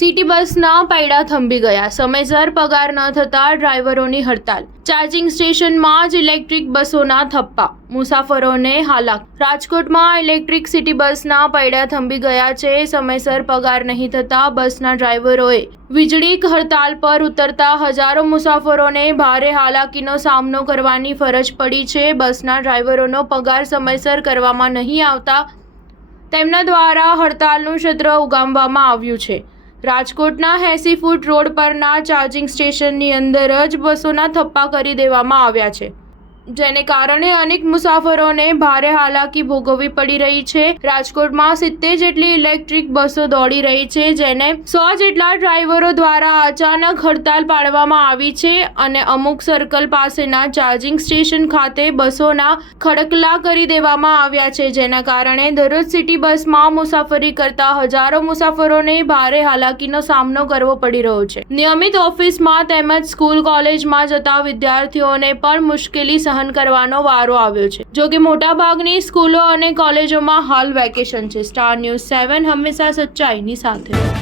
City બસના પૈડા થંભી ગયા. સમયસર પગાર ન થતા ડ્રાઈવરોની હડતાલ. ચાર્જિંગ સ્ટેશનમાં જ ઇલેક્ટ્રિક બસોના થપ્પા. મુસાફરોને હાલાક. રાજકોટમાં ઇલેક્ટ્રિક સિટી બસના પૈડા થંભી ગયા છે. સમયસર પગાર નહીં થતા બસના ડ્રાઈવરોએ વીજળીક હડતાલ પર ઉતરતા હજારો મુસાફરોને ભારે હાલાકીનો સામનો કરવાની ફરજ પડી છે. બસના ડ્રાઈવરોનો પગાર સમયસર કરવામાં નહીં આવતા તેમના દ્વારા હડતાલનું સત્ર ઉગામવામાં આવ્યું છે. રાજકોટના 80 ફૂટ રોડ પરના ચાર્જિંગ સ્ટેશનની અંદર જ બસોના થપ્પા કરી દેવામાં આવ્યા છે, જેને કારણે અનેક મુસાફરોને ભારે હાલાકી ભોગવવી પડી રહી છે. રાજકોટમાં 70 જેટલી ઇલેક્ટ્રિક બસો દોડી રહી છે, જેને 100 જેટલા ડ્રાઈવરો દ્વારા અચાનક હડતાલ પાડવામાં આવી છે અને અમુક સર્કલ પાસેના ચાર્જિંગ સ્ટેશન ખાતે બસોના ખડકલા કરી દેવામાં આવ્યા છે, જેના કારણે દરરોજ સિટી બસમાં મુસાફરી કરતા હજારો મુસાફરોને ભારે હાલાકીનો સામનો કરવો પડી રહ્યો છે. નિયમિત ઓફિસમાં તેમજ સ્કૂલ કોલેજમાં જતા વિદ્યાર્થીઓને પણ મુશ્કેલી સહન કરવાનો વારો આવ્યો છે. જો કે મોટાભાગની સ્કૂલો અને કોલેજોમાં હાલ વેકેશન છે. સ્ટાર ન્યૂઝ 7 હંમેશા સચ્ચાઈની સાથે.